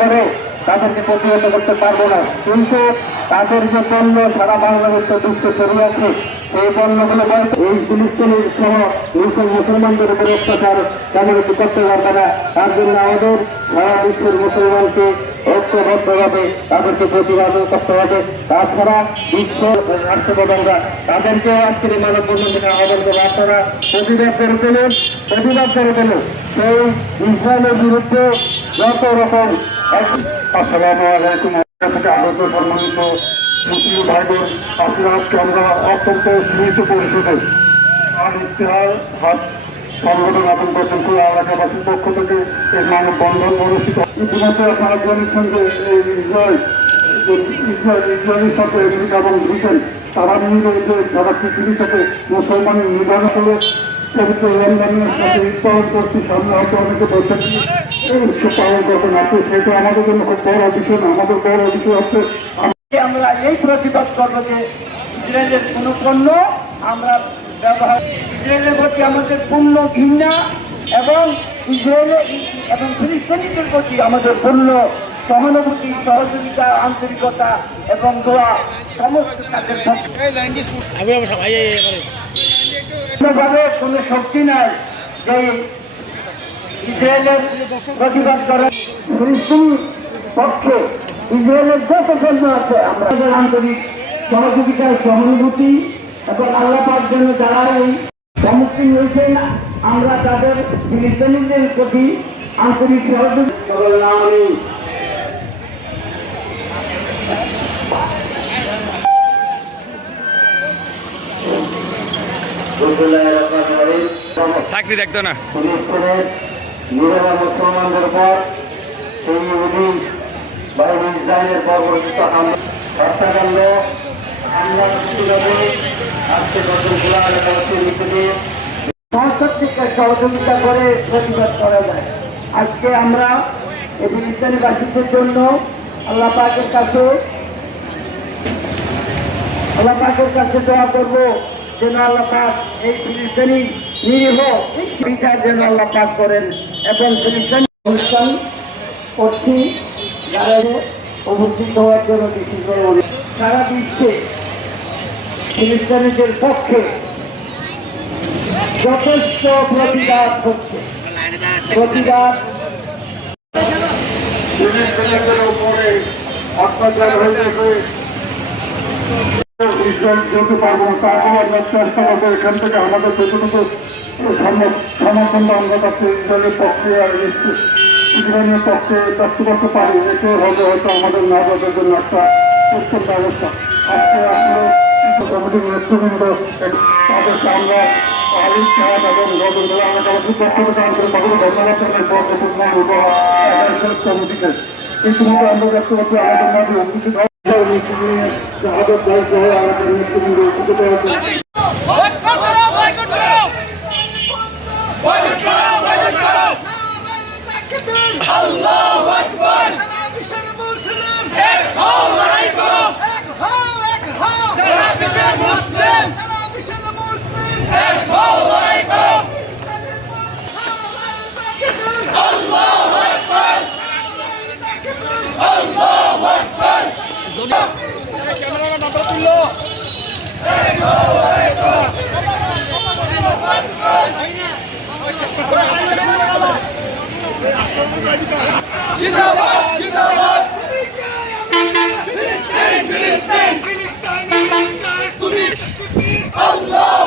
করে তাদেরকে প্রতিহত করতে পারবো না, কিন্তু তাদের যে পণ্য সারা বাংলাদেশে বিশ্বে ছড়িয়ে আছে সেই পণ্যগুলো এই ফিলিস্তিনের সহ মুসলমানদের উপরে অত্যাচার তেমন করতে পারবে না। তার জন্য আমাদের সারা বিশ্বের মুসলমানকে ঐক্যবদ্ধভাবে তাদেরকে প্রতিবাদ করতে হবে। তাছাড়া বিশ্ব রাষ্ট্রপ্রধানরা তাদেরকে আজকের এই মানববন্ধন থেকে আহ্বান করে আপনারা প্রতিবাদ করে তুলুন, সেই ইসরায়েলের বিরুদ্ধে যত রকম। আসসালামু আলাইকুম থেকে আগত সম্মানিত মুসলিম ভাইদের, আপনারা আজকে আমরা অত্যন্ত সীমিত পরিষদে আর ইতিহার হাত সংগঠন আপন করছেন খুলনা এলাকাবাসীর পক্ষ থেকে এই মানববন্ধন অনুষ্ঠিত। ইতিমধ্যে আপনারা জানিয়েছেন যে ইসরায়েলের সাথে আমেরিকা এবং ব্রিটেন তারা মিলে যে সারা পৃথিবী থেকে মুসলমান নিধন করে পবিত্র রমজানের সাথে উৎপাদন করছি। সামনে হয়তো অনেকে বলছেন এই উৎসব পালন করবেন, আপনি সেটা আমাদের জন্য খুব বড় বিষয় না। আমাদের বড় বিষয় হচ্ছে আমরা এই প্রতিবাদ করবো যে ইসরায়েলের কোনো পণ্য আমরা ব্যবহার, ইসরায়েলের প্রতি আমাদের পূর্ণ ঘৃণা এবং ইসরায়েলের এবং ফিলিস্তিনিদের প্রতি আমাদের পূর্ণ সহানুভূতি, সহযোগিতা, আন্তরিকতা এবং দোয়া সমস্ত তাদের কোনোভাবে কোনো শক্তি নাই যে ইসরায়েলের প্রতিবাদ করার। ফিলিস্তিনি পক্ষে ইসরায়েলের যত পণ্য আছে আমরা আন্তরিক সহযোগিতা, সহানুভূতি এবং আল্লাহ পাক জন্য যারা এই সম্মুখীন হয়েছেন আমরা তাদের ফিলিস্তিনিদের প্রতি আন্তরিক সহযোগিতা। চাকরি দেখতো না মুসলমানদের উপর সেই বাহিনী ইসরায়েলের বর্বরচিত হত্যাকাণ্ড সহযোগিতা করে প্রতিবাদ করা যায়। আজকে আমরা এই ফিলিস্তিনিবাসীদের জন্য আল্লাহ পাকের কাছে দোয়া করব যেন আল্লাহ পাক এই ফিলিস্তিনি নিরীহ বিচার যেন আল্লাহ পাক করেন এবং ফিলিস্তিনি অনুষ্ঠান করছি যারা উপস্থিত হওয়ার জন্য বিশেষ করে সারা বিশ্বে ফিলিস্তিনিদের পক্ষে যথেষ্ট প্রতিবাদ হচ্ছে। ফিলিস্তিনিদের উপরে অত্যাচার হয়ে গেছে, ইসরায়েল যেতে পারবো না। তারপরে আমরা চেষ্টা করবো এখান থেকে আমাদের যতটুকু সমর্থন আমরা কাছে ইসরায়েলের পক্ষে আর ইসরায়েলের পক্ষে ব্যক্ত করতে পারি। এতে হবে হয়তো আমাদের নাগরিকদের জন্য একটা উত্তম ব্যবস্থা। আজকে আসলে কমিটির নেতৃবৃন্দ তাদেরকে আমরা আলিম সাহেব এবং রবীন্দ্র এলাকাবাসীর পক্ষ থেকে আন্তরিকভাবে ধন্যবাদ জানাই কমিটিকে। ইতিমধ্যে আমরা দেখতে পাচ্ছি আমাদের মাঝে উপস্থিত Allah